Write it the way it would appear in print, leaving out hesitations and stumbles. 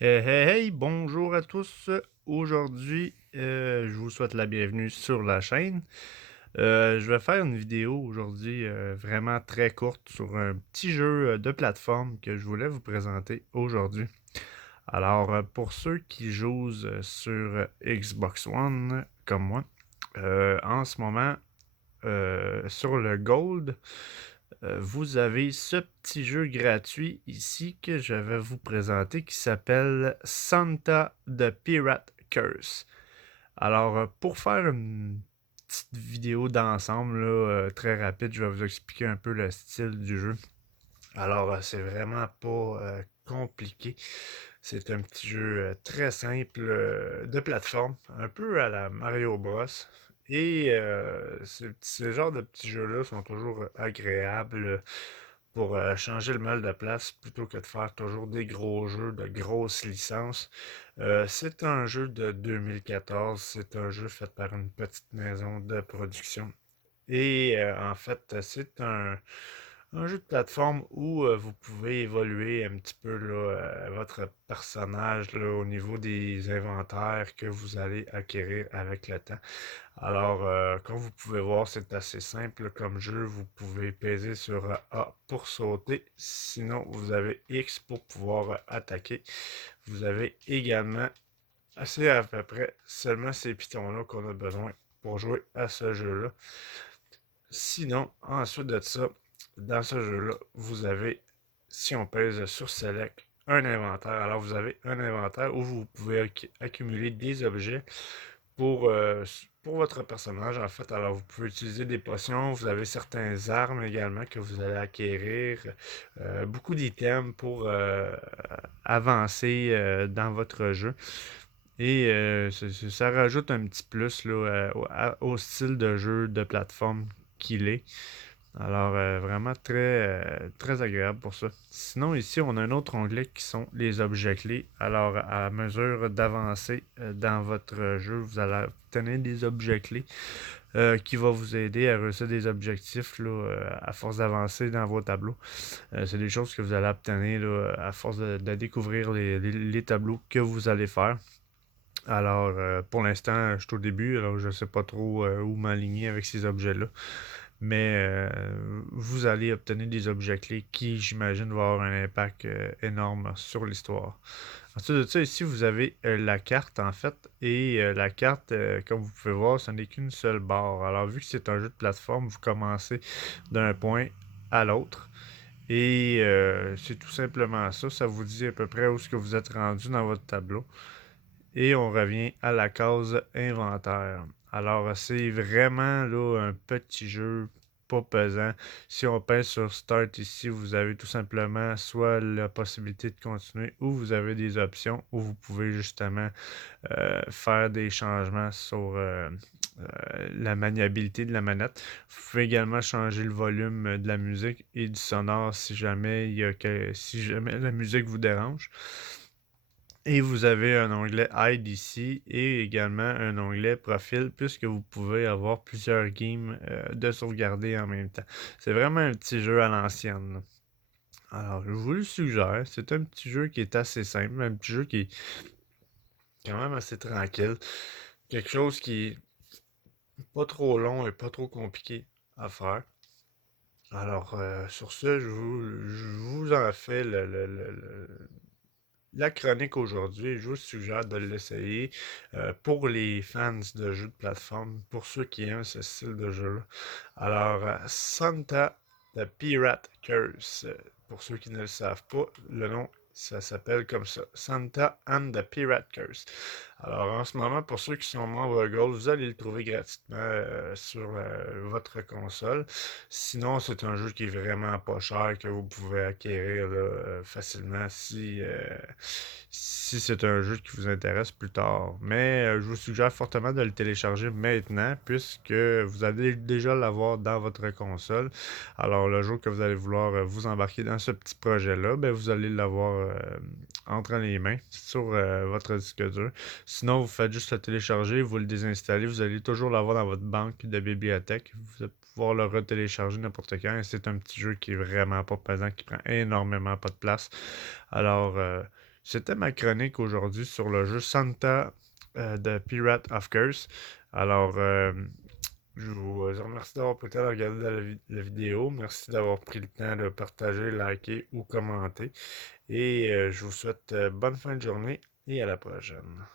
Hey, bonjour à tous. Aujourd'hui, je vous souhaite la bienvenue sur la chaîne. Je vais faire une vidéo aujourd'hui vraiment très courte sur un petit jeu de plateforme que je voulais vous présenter aujourd'hui. Alors, pour ceux qui jouent sur Xbox One comme moi, en ce moment, sur le Gold, vous avez ce petit jeu gratuit ici que je vais vous présenter qui s'appelle Santa the Pirate Curse. Alors, pour faire une petite vidéo d'ensemble, là, très rapide, je vais vous expliquer un peu le style du jeu. Alors, c'est vraiment pas compliqué. C'est un petit jeu très simple de plateforme, un peu à la Mario Bros. Et ce genre de petits jeux-là sont toujours agréables pour changer le mal de place plutôt que de faire toujours des gros jeux de grosses licences. C'est un jeu de 2014, c'est un jeu fait par une petite maison de production. Et en fait, c'est un jeu de plateforme où vous pouvez évoluer un petit peu là, votre personnage là, au niveau des inventaires que vous allez acquérir avec le temps. Alors, comme vous pouvez voir, c'est assez simple comme jeu. Vous pouvez peser sur A pour sauter. Sinon, vous avez X pour pouvoir attaquer. Vous avez également, assez à peu près, seulement ces pitons-là qu'on a besoin pour jouer à ce jeu-là. Sinon, ensuite de ça, dans ce jeu-là, vous avez, si on pèse sur Select, un inventaire. Alors, vous avez un inventaire où vous pouvez accumuler des objets pour, pour votre personnage, en fait. Alors, vous pouvez utiliser des potions, vous avez certaines armes également que vous allez acquérir, beaucoup d'items pour avancer dans votre jeu. Et ça rajoute un petit plus là, au style de jeu de plateforme qu'il est. Alors, vraiment très agréable pour ça. Sinon, ici, on a un autre onglet qui sont les objets clés. Alors, à mesure d'avancer dans votre jeu, vous allez obtenir des objets clés qui vont vous aider à réussir des objectifs là, à force d'avancer dans vos tableaux. C'est des choses que vous allez obtenir là, à force de découvrir les tableaux que vous allez faire. Alors, pour l'instant, je suis au début, alors je ne sais pas trop où m'aligner avec ces objets-là. Mais vous allez obtenir des objets clés qui, j'imagine, vont avoir un impact énorme sur l'histoire. Ensuite de ça, ici, vous avez la carte, en fait. Et la carte, comme vous pouvez voir, ce n'est qu'une seule barre. Alors, vu que c'est un jeu de plateforme, vous commencez d'un point à l'autre. Et c'est tout simplement ça. Ça vous dit à peu près où est-ce que vous êtes rendu dans votre tableau. Et on revient à la case inventaire. Alors, c'est vraiment là un petit jeu pas pesant. Si on pèse sur Start ici, vous avez tout simplement soit la possibilité de continuer ou vous avez des options où vous pouvez justement faire des changements sur la maniabilité de la manette. Vous pouvez également changer le volume de la musique et du sonore si jamais, si jamais la musique vous dérange. Et vous avez un onglet Hide ici et également un onglet Profil puisque vous pouvez avoir plusieurs games de sauvegarder en même temps. C'est vraiment un petit jeu à l'ancienne. Alors, je vous le suggère. C'est un petit jeu qui est assez simple, un petit jeu qui est quand même assez tranquille. Quelque chose qui est pas trop long et pas trop compliqué à faire. Alors, sur ce, je vous en fais la chronique aujourd'hui. Je vous suggère de l'essayer pour les fans de jeux de plateforme, pour ceux qui aiment ce style de jeu-là. Alors, Santa the Pirate Curse. Pour ceux qui ne le savent pas, le nom, ça s'appelle comme ça. Santa and the Pirate Curse. Alors, en ce moment, pour ceux qui sont membres Gold, vous allez le trouver gratuitement sur votre console. Sinon, c'est un jeu qui est vraiment pas cher, que vous pouvez acquérir là, facilement si c'est un jeu qui vous intéresse plus tard. Mais je vous suggère fortement de le télécharger maintenant, puisque vous allez déjà l'avoir dans votre console. Alors, le jour que vous allez vouloir vous embarquer dans ce petit projet-là, ben, vous allez l'avoir entre les mains sur votre disque dur. Sinon, vous faites juste le télécharger, vous le désinstallez, vous allez toujours l'avoir dans votre banque de bibliothèque. Vous allez pouvoir le retélécharger n'importe quand. Et c'est un petit jeu qui est vraiment pas pesant, qui prend énormément pas de place. Alors, C'était ma chronique aujourd'hui sur le jeu Santa de Pirate of Curse. Alors, je vous remercie d'avoir pris le temps de regarder la vidéo. Merci d'avoir pris le temps de partager, liker ou commenter. Et je vous souhaite bonne fin de journée et à la prochaine.